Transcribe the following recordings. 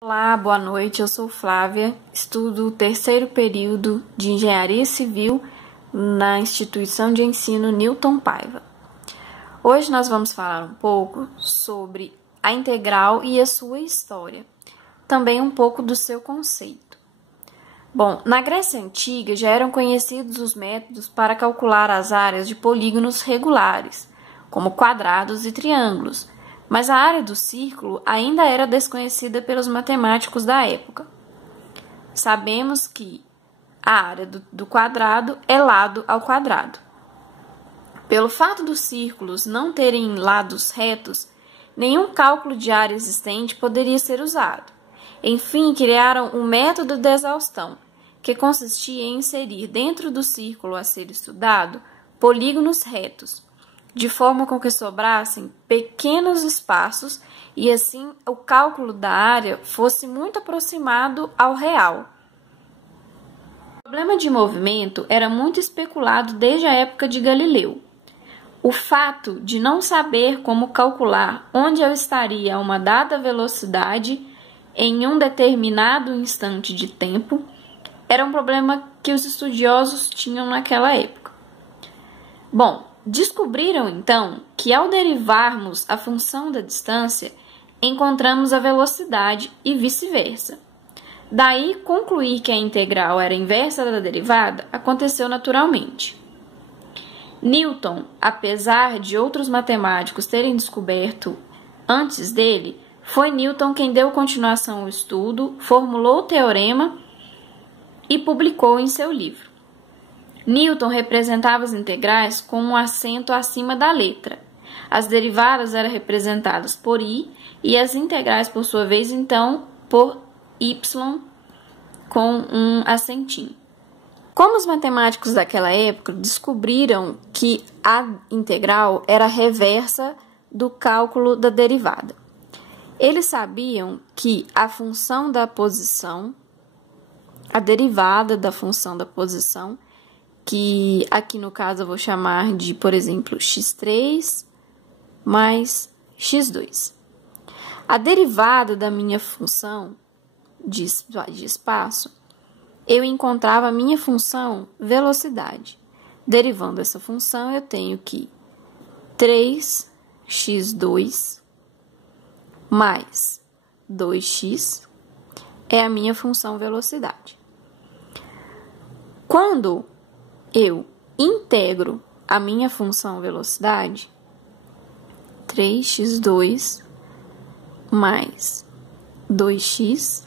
Olá, boa noite. Eu sou Flávia, estudo o terceiro período de Engenharia Civil na instituição de ensino Newton Paiva. Hoje nós vamos falar um pouco sobre a integral e a sua história, também um pouco do seu conceito. Bom, na Grécia Antiga já eram conhecidos os métodos para calcular as áreas de polígonos regulares, como quadrados e triângulos, mas a área do círculo ainda era desconhecida pelos matemáticos da época. Sabemos que a área do quadrado é lado ao quadrado. Pelo fato dos círculos não terem lados retos, nenhum cálculo de área existente poderia ser usado. Enfim, criaram um método de exaustão, que consistia em inserir dentro do círculo a ser estudado polígonos retos, de forma com que sobrassem pequenos espaços e assim o cálculo da área fosse muito aproximado ao real. O problema de movimento era muito especulado desde a época de Galileu. O fato de não saber como calcular onde eu estaria a uma dada velocidade em um determinado instante de tempo era um problema que os estudiosos tinham naquela época. Bom, descobriram, então, que ao derivarmos a função da distância, encontramos a velocidade e vice-versa. Daí, concluir que a integral era inversa da derivada aconteceu naturalmente. Newton, apesar de outros matemáticos terem descoberto antes dele, foi Newton quem deu continuação ao estudo, formulou o teorema e publicou em seu livro. Newton representava as integrais com um acento acima da letra. As derivadas eram representadas por i e as integrais, por sua vez, então, por y com um acentinho. Como os matemáticos daquela época descobriram que a integral era reversa do cálculo da derivada, eles sabiam que a função da posição, a derivada da função da posição, que aqui no caso eu vou chamar de, por exemplo, x3 mais x2. A derivada da minha função de espaço, eu encontrava a minha função velocidade. Derivando essa função, eu tenho que 3x2 mais 2x é a minha função velocidade. Quando eu integro a minha função velocidade, 3x2 mais 2x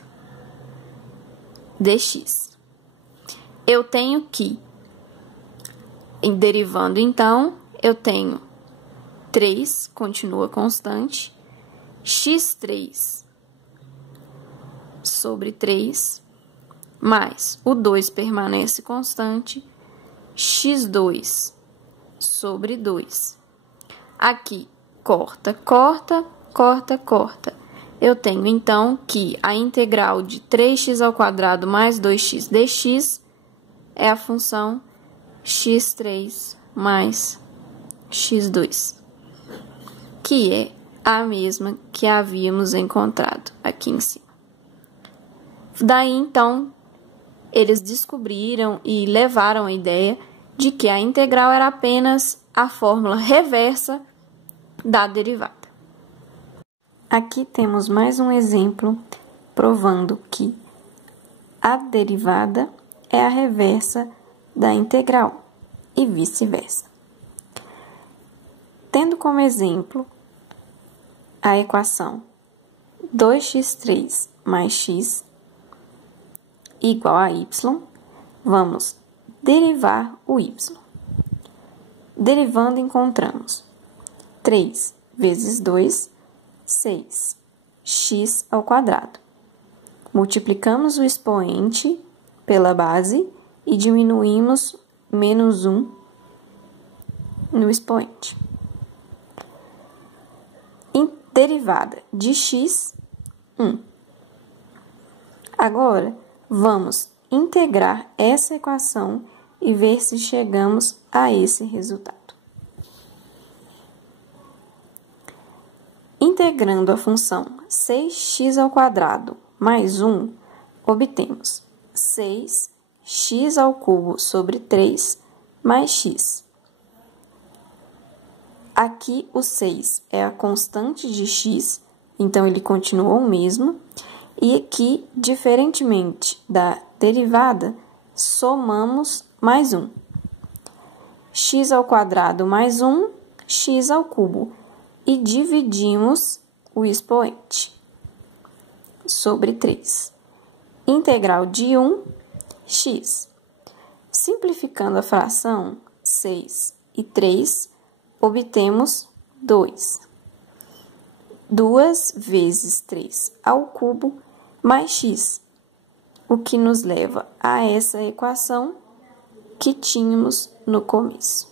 dx. Eu tenho que, derivando então, eu tenho 3, continua constante, x3 sobre 3, mais o 2 permanece constante, x2 sobre 2. Aqui, corta, corta, corta, corta. Eu tenho, então, que a integral de 3x ao quadrado mais 2x dx é a função x3 mais x2, que é a mesma que havíamos encontrado aqui em cima. Daí, então, eles descobriram e levaram a ideia de que a integral era apenas a fórmula reversa da derivada. Aqui temos mais um exemplo provando que a derivada é a reversa da integral e vice-versa. Tendo como exemplo a equação 2x3 mais x igual a y, vamos derivar o y. Derivando, encontramos 3 vezes 2, 6, x ao quadrado. Multiplicamos o expoente pela base e diminuímos menos 1 no expoente. Derivada de x, 1. Agora, vamos integrar essa equação e ver se chegamos a esse resultado. Integrando a função 6x² mais 1, obtemos 6x² sobre 3 mais x. Aqui o 6 é a constante de x, então ele continua o mesmo. E aqui, diferentemente da derivada, somamos mais 1. x² mais 1, x². E dividimos o expoente sobre 3. Integral de 1, x. Simplificando a fração 6 e 3, obtemos 2. 2 vezes 3² mais x, o que nos leva a essa equação que tínhamos no começo.